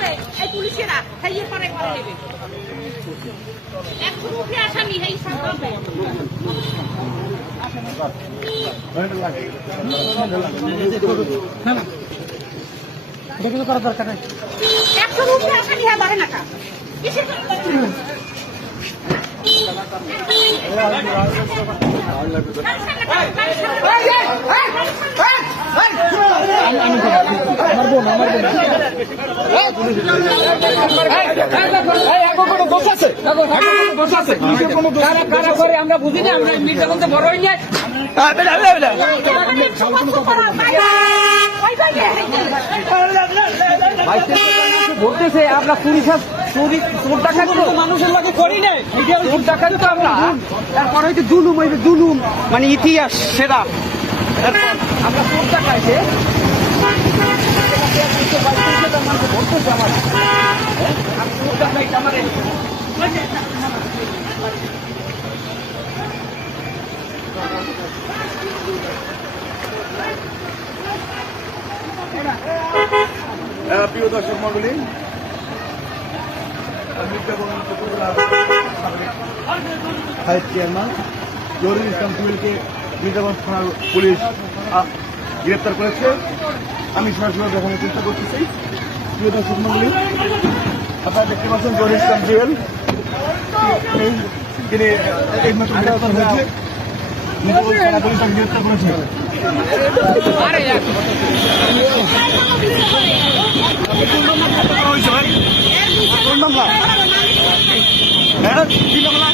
হবে এই পুলিশেরা হেই পরে করে নেবে 100 রুপি আসামি হেই সব হবে করার দরকার নেই 100 রুপি আসামি হ্যাঁ বাড়ে না কা কিসের আমরা বুঝি না আমরা মির্জাগঞ্জে বড় হই না বলতেছে আমরা চোর ডাকাতি তো মানুষের লাগে করি না চোর ডাকাতি তো আমরা তারপর হয়তো জুলুম মানে ইতিহাস সেরা আমরা চোর ডাকাইছে বলতেছে আমার আমি চোর ডাকাইছে আমার প্রিয় দর্শক মণ্ডলী ভাইস চেয়ারম্যান জহুরুল ইসলাম টুয়েলকে মির্জাগঞ্জ থানার পুলিশ গ্রেপ্তার করেছে। আমি সরাসরি দেখানোর চেষ্টা করতেছি। প্রিয় দর্শক মণ্ডলী আপনারা দেখতে পাচ্ছেন জহুরুল ইসলাম টুয়েল তিনি একমাত্র গ্রেপ্তার হয়েছে মির্জাগঞ্জ থানা পুলিশ তাকে গ্রেপ্তার করেছে। কোন মামলা? কি মামলা?